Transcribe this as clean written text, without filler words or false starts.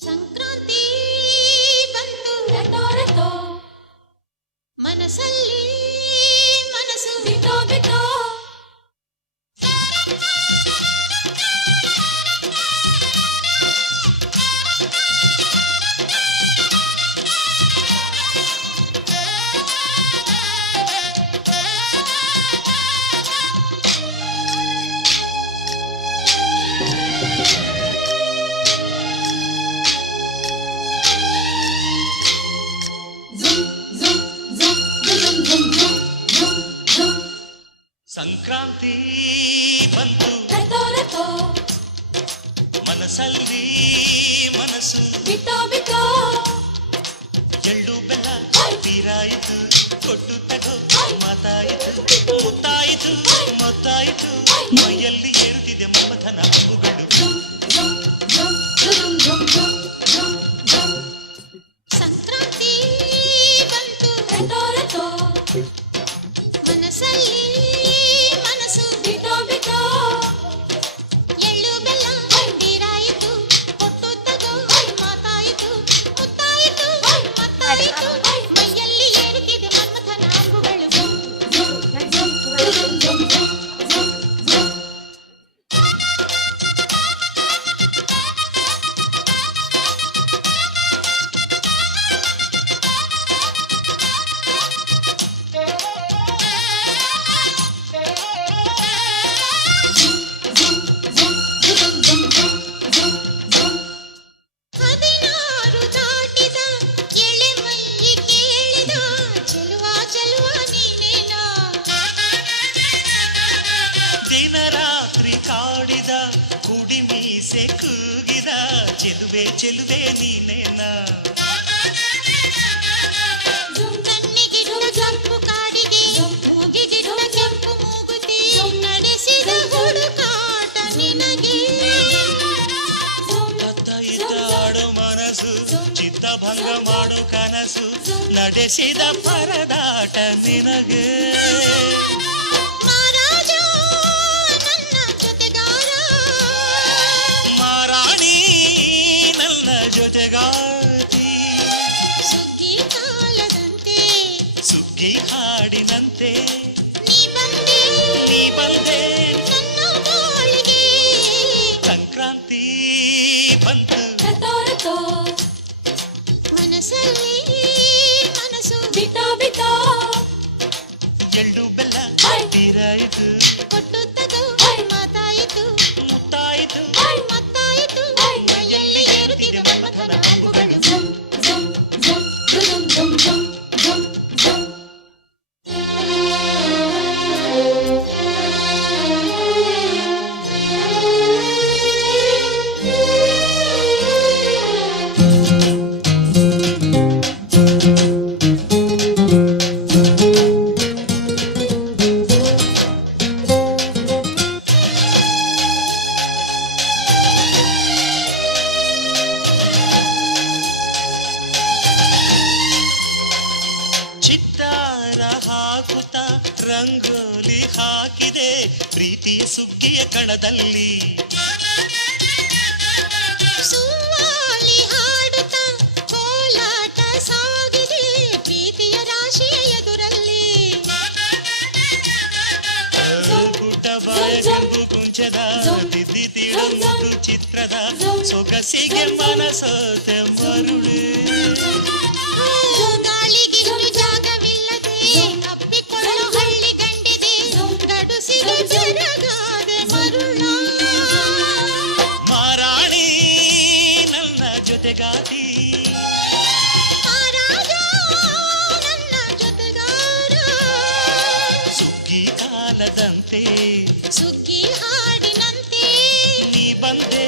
ಸಂಕ್ರಾಂತಿ ಬಂತು ರೆಟೋ ರೆಟೋ ಮನಸ್ಸಲ್ಲಿ ಮನಸ್ಸು ಬಿಟೋ ಬಿಟೋ ಸಂಕ್ರಾಂತಿ ಬಂತು ರೆಟೋ ರೆಟೋ ಮನಸ್ಸಲ್ಲಿ ಮನಸ್ಸು ಬಿಟೋ ಬಿಟೋ ಎಳ್ಳು ಬೆಲ್ಲ ತೀರಾಯಿತು ಕೊಟ್ಟು ತಗೋ ಮಾತಾಯಿತು ಮುತ್ತಾಯಿತು ಮೊತ್ತಾಯಿತು ಮೈಯಲ್ಲಿ ಏರುತ್ತಿದೆ ಮಮಥನ ಹಬ್ಬುಗಳು ಸಂಕ್ರಾಂತಿ ಬಂತು ರೆಟೋ ರೆಟೋ ಮನಸ್ಸಲ್ಲಿ ಮನಸ್ಸು ಬಿಟೋ ಬಿಟೋ ಎಳ್ಳು ಬೆಲ್ಲ ತೀರಾಯಿತು ಕೊಟ್ಟು ತಗೋ ಮಾತಾಯಿತು ಮುತ್ತಾಯಿತು ಮತ್ತಾಯಿತು ಮೈಯಲ್ಲಿ ಏರುತ್ತಿದೆ ಮನ್ಮಥನ ಅಂಬುಗಳು ಹದಿನಾರು ದಾಟಿದ ಎಳೆ ಮೈ ಕೇಳಿದ ಚೆಲುವ ಚೆಲುವ ನೀನೇನಾ ದಿನ ರಾತ್ರಿ ಕಾಡಿದ ಕುಡಿ ಮೀಸೆ ಕೂಗಿದ ಚೆಲುವೆ ಚೆಲುವೆ ನೀನೇನ ಕಣ್ಣಿಗಿಡುವ ಕೆಂಪು ಕಾಡಿಗೆ ಮೂಗಿಗಿಡುವ ಕೆಂಪು ಮೂಗುತಿ ನಡೆಸಿದ ಹುಡುಕಾಟ ನಿನಗೆ ಅತ್ತ ಇತ್ತ ಆಡೋ ಮನಸ್ಸು ಚಿತ್ತಭಂಗ ಮಾಡೋ ಕನಸು ನಡೆಸಿದ ಪರದಾಟ ನಿನಗೆ ಮಹಾರಾಜ ನನ್ನ ಜೊತೆಗಾರ ಮಾರಾಣಿ ನನ್ನ ಜೊತೆಗಾತಿ ಸುಗ್ಗಿ ಕಾಲದಂತೆ ಸುಗ್ಗಿ ಹಾಡಿನಂತೆ ನೀ ಬಂದೆ ನನ್ನ ಬಾಳಿಗೆ ಸಂಕ್ರಾಂತಿ ಬಂತು ರೆಟೋ ರೆಟೋ ಮನಸ್ಸಲ್ಲಿ ಮನಸ್ಸು ಬಿಟೋ ಬಿಟೋ ಎಳ್ಳು ಬೆಲ್ಲ ತೀರಾಯಿತು ಕೊಟ್ಟು ತಗೋ ಮಾತಾಯಿತು ಮುತ್ತಾಯಿತು ಮತ್ತಾಯಿತು ಮೈಯಲ್ಲಿ ಏರುತ್ತಿದೆ ಮನ್ಮಥನ ಅಂಬುಗಳು ಚಿತ್ತಾರ ಹಾಕುತ್ತ ರಂಗೋಲಿ ಹಾಕಿದೆ ಪ್ರೀತಿಯ ಸುಗ್ಗಿಯ ಕಣದಲ್ಲಿ ಸುವಾಲಿ ಹಾಡುತ್ತ ಕೋಲಾಟ ಸಾಗಿದೆ ಪ್ರೀತಿಯ ರಾಶಿಯ ಎದುರಲ್ಲಿ ಪುಟ್ಟ ಬಾಯ ಕೆಂಪು ಕುಂಚದ ತಿದ್ದಿ ತೀಡೊಂದು ಚಿತ್ರದ ಸೊಗಸಿಗೆ ಮನಸೋತೆ ಮರುಳು ಗಾಳಿಗಿಷ್ಟು ಜಾಗವಿಲ್ಲದೆ ಅಪ್ಪಿಕೊಳ್ಳೋ ಹಳ್ಳಿ ಗಂಡಿದೆ ಗಡುಸಿಗೆ ಜರಗಾದೆ ಮರುಳ ಮಾರಾಣಿ ನನ್ನ ಜೊತೆಗಾತಿ ಮಹಾರಾಜ ನನ್ನ ಜೊತೆಗಾರ ಸುಗ್ಗಿ ಕಾಲದಂತೆ ಸುಗ್ಗಿ ಹಾಡಿನಂತೆ ನೀ ಬಂದೆ